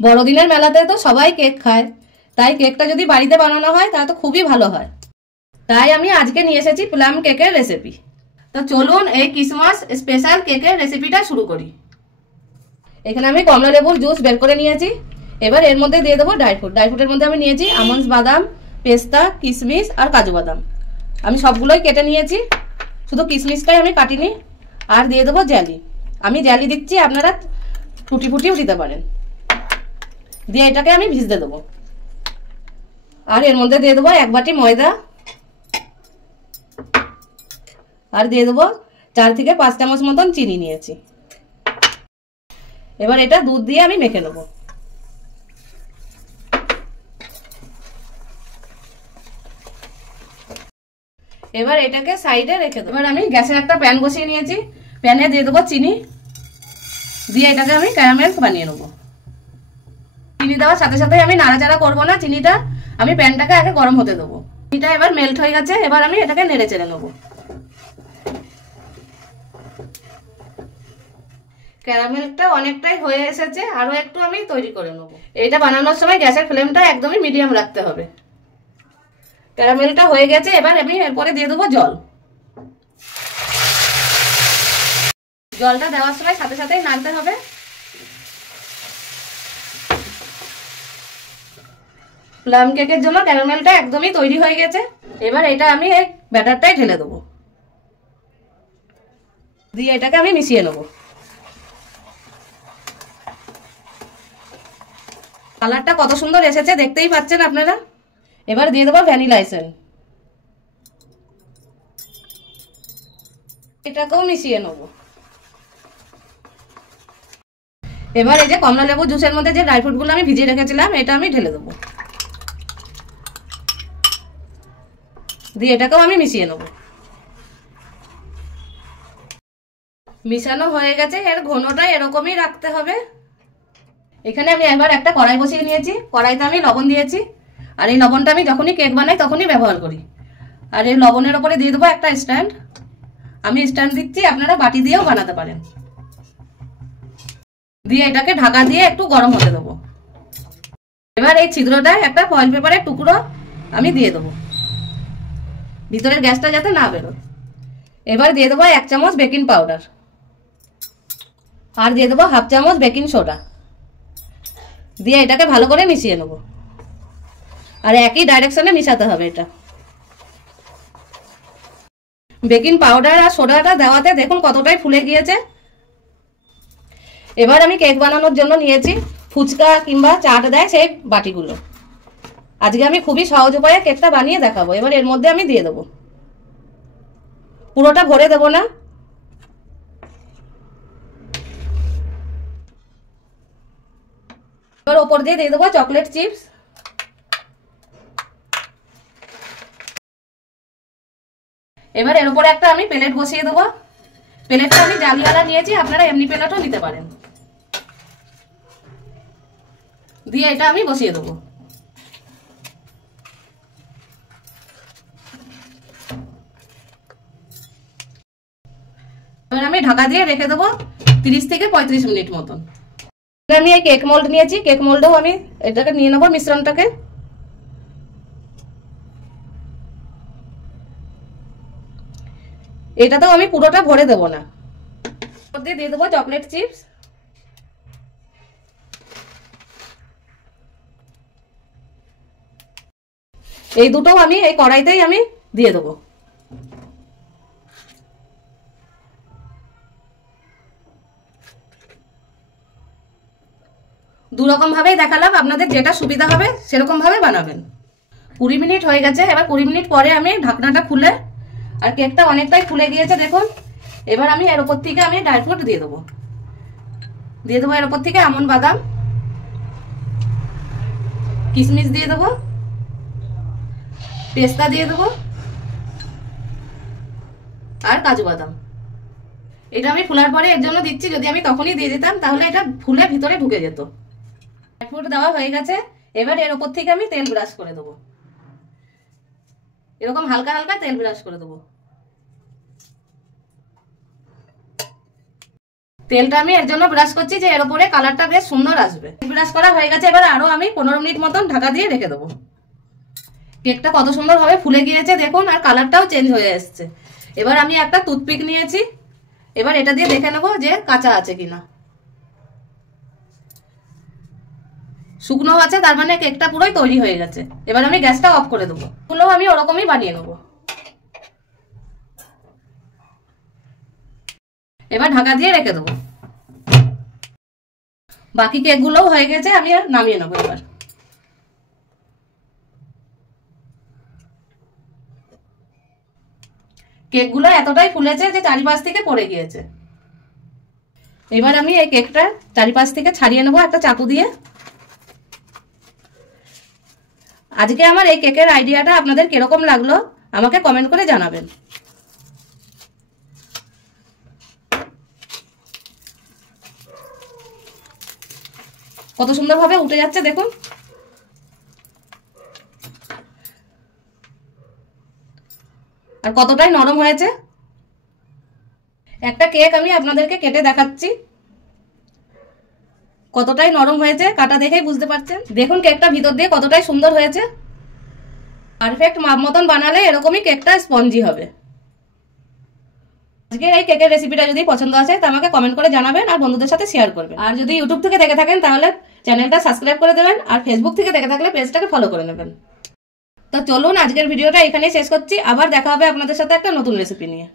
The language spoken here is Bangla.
বড়দিনের মেলাতে তো সবাই কেক খায়, তাই কেকটা যদি বাড়িতে বানানো হয় তাহলে তো খুবই ভালো হয়। তাই আমি আজকে নিয়ে এসেছি প্লাম কেকের রেসিপি। তো চলুন এই ক্রিসমাস স্পেশাল কেকের রেসিপিটা শুরু করি। এখানে আমি কমলা লেবুর জুস বের করে নিয়েছি। এবার এর মধ্যে দিয়ে দেবো ড্রাই ফ্রুট। ড্রাই ফ্রুটের মধ্যে আমি নিয়েছি আমন্ডস, বাদাম, পেস্তা, কিশমিশ আর কাজু বাদাম। আমি সবগুলোই কেটে নিয়েছি, শুধু কিশমিশটাই আমি কাটিনি। আর দিয়ে দেবো জেলি। আমি জেলি দিচ্ছি, আপনারা টুটি ফুটিও দিতে পারেন। দিয়ে এটাকে আমি ভিজতে দেবো। আর এর মধ্যে দিয়ে দেবো 1 বাটি ময়দা। আর দিয়ে দেবো 4 থেকে 5 চামচ মতন চিনি নিয়েছি। এবার এটা দুধ দিয়ে আমি মেখে নেবো। এবার এটাকে সাইডে রেখে দেবো। এবার আমি গ্যাসে একটা প্যান বসিয়ে নিয়েছি। প্যানে দিয়ে দেবো চিনি, দিয়ে এটাকে আমি ক্যারামেল বানিয়ে নেবো। চিনি দেওয়ার সাথে সাথে আমি নাড়াচাড়া করবো না, চিনিটা আমি প্যানটাকে আগে গরম হতে দেবো। চিনিটা এবার মেল্ট হয়ে গেছে, এবার আমি এটাকে নেড়ে চেড়ে নেবো। ক্যারামেলটা অনেকটাই হয়ে এসেছে, আরো একটু আমি তৈরি করে নেবো। এটা বানানোর সময় গ্যাসের ফ্লেমটা একদমই মিডিয়াম রাখতে হবে। ক্যারামেলটা হয়ে গেছে, এবার আমি এরপরে দিয়ে দেবো জল। জলটা দেওয়ার সময় সাথে সাথেই নাড়তে হবে। প্লাম কেকের জন্য ক্যারামেলটা একদমই তৈরি হয়ে গেছে। এবার এটা আমি এই ব্যাটারটাই ঢেলে দেবো, দিয়ে এটাকে আমি মিশিয়ে নেবো। কালারটা কত সুন্দর এসেছে দেখতেই পাচ্ছেন আপনারা। এবার দিয়ে দেবো ভ্যানিলা এসেন্স। এটাকেও মিশিয়ে নেবো। এবার এই যে কমলা লেবু জুসের মধ্যে যে ড্রাই ফ্রুটগুলো আমি ভিজিয়ে রেখেছিলাম, এটা আমি ঢেলে দেবো, দিয়ে এটাকেও আমি মিশিয়ে নেবো। মিশানো হয়ে গেছে, এর ঘনটা এরকমই রাখতে হবে। এখানে আমি এবার একটা কড়াই বসিয়ে নিয়েছি। কড়াইতে আমি লবণ দিয়েছি, আর এই লবণটা আমি যখনই কেক বানাই তখনই ব্যবহার করি। আর এই লবণের ওপরে দিয়ে দেবো একটা স্ট্যান্ড। আমি স্ট্যান্ড দিচ্ছি, আপনারা বাটি দিয়েও বানাতে পারেন। দিয়ে এটাকে ঢাকা দিয়ে একটু গরম হতে দেবো। এবার এই ছিদ্রটায় একটা ফয়েল পেপারের টুকরো আমি দিয়ে দেবো, ভিতরের গ্যাসটা যাতে না বেরোয়। এবার দিয়ে দেবো 1 চামচ বেকিং পাউডার, আর দিয়ে দেবো 1/2 চামচ বেকিং সোডা। দিয়ে এটাকে ভালো করে মিশিয়ে নেবো, আর একই ডাইরেকশনে মিশাতে হবে এটা। বেকিং পাউডার আর সোডাটা দেওয়াতে দেখুন কতটাই ফুলে গিয়েছে। এবার আমি কেক বানানোর জন্য নিয়েছি ফুচকা কিংবা চাট দেয় সেই বাটিগুলো। আজকে আমি খুবই সহজ উপায়ে কেকটা বানিয়ে দেখাবো। এবার এর মধ্যে আমি দিয়ে দেবো, পুরোটা ভরে দেবো না। এবার ওপর দিয়ে দিয়ে দেবো চকলেট চিপস। এবার এর উপরে একটা আমি প্লেট বসিয়ে দেবো। প্লেটটা আমি জালিওয়ালা নিয়েছি, আপনারা এমনি প্লেটও নিতে পারেন। দিয়ে এটা আমি বসিয়ে দেবো। এবার আমি ঢাকা দিয়ে রেখে দেবো 30 থেকে 35 মিনিট মতন। আমি এই কেক মোল্ড নিয়েছি, কেক মোল্ডেও আমি এটাকে নিয়ে নেবো মিশ্রণটাকে। এটাতেও আমি পুরোটা ভরে দেবো না, দিয়ে দেবো চকলেট চিপস। এই দুটোও আমি এই কড়াইতেই আমি দিয়ে দেবো। দুরকম ভাবেই দেখালাম, আপনাদের যেটা সুবিধা হবে সেরকম ভাবে বানাবেন। 20 মিনিট হয়ে গেছে। এবার 20 মিনিট পরে আমি ঢাকনাটা খুলে, আর কেকটা অনেকটাই ফুলে গিয়েছে দেখুন। এবার আমি এর উপর থেকে আমি ড্রাই ফ্রুট দিয়ে দেবো। এর উপর থেকে আমন্ড, বাদাম, কিশমিশ দিয়ে দেবো, পেস্তা দিয়ে দেবো, আর কাজু বাদাম। এটা আমি ফুলার পরে এর জন্য দিচ্ছি, যদি আমি তখনই দিয়ে দিতাম তাহলে এটা ফুলে ভিতরে ঢুকে যেত। ড্রাই ফ্রুট দেওয়া হয়ে গেছে। এবার এর উপর থেকে আমি তেল ব্রাশ করে দেবো, এরকম হালকা হালকা তেল ব্রাশ করে দেবো। তেলটা আমি এর জন্য ব্রাশ করছি যে এর উপরে কালারটা বেশ সুন্দর আসবে। ব্রাশ করা হয়ে গেছে, এবার আরো আমি 15 মিনিট মতন ঢাকা দিয়ে রেখে দেবো। কেকটা কত সুন্দর ভাবে ফুলে গিয়েছে দেখুন, আর কালারটাও চেঞ্জ হয়ে এসছে। এবার আমি একটা টুথপিক নিয়েছি, এবার এটা দিয়ে দেখে নেবো যে কাঁচা আছে কিনা। শুকনো আছে, তার মানে কেকটা পুরোই তৈরি হয়ে গেছে। এবার আমি গ্যাসটা অফ করে দেবো। এগুলো আমি ওরকমই বানিয়ে নেবো। এবার ঢাকা দিয়ে রেখে দেবো। বাকি কেকগুলোও হয়ে গেছে, আমি আর নামিয়ে নেবো। এবার কেকগুলো এতটাই ফুলেছে যে চারিপাশ থেকে পড়ে গিয়েছে। এবার আমি এই কেকটা চারিপাশ থেকে ছাড়িয়ে নেবো একটা চাকু দিয়ে। আজকে আমার এই কেকের আইডিয়াটা আপনাদের কিরকম লাগলো আমাকে কমেন্ট করে জানাবেন। কত সুন্দরভাবে উঠে যাচ্ছে দেখুন। আর কতটাই নরম হয়েছে। একটা কেক আমি আপনাদেরকে কেটে দেখাচ্ছি কতটাই নরম হয়েছে, কাটা দেখেই বুঝতে পারছেন। দেখুন কেকটা ভিতর দিয়ে কতটাই সুন্দর হয়েছে। পারফেক্ট মাপ মতন বানালে এরকমই কেকটা স্পঞ্জি হবে। আজকে এই কেকের রেসিপিটা যদি পছন্দ আসে তা আমাকে কমেন্ট করে জানাবেন আর বন্ধুদের সাথে শেয়ার করবেন। আর যদি ইউটিউব থেকে দেখে থাকেন তাহলে চ্যানেলটা সাবস্ক্রাইব করে দেবেন, আর ফেসবুক থেকে দেখে থাকলে পেজটাকে ফলো করে নেবেন। তো চলুন আজকের ভিডিওটা এখানেই শেষ করছি, আবার দেখা হবে আপনাদের সাথে একটা নতুন রেসিপি নিয়ে।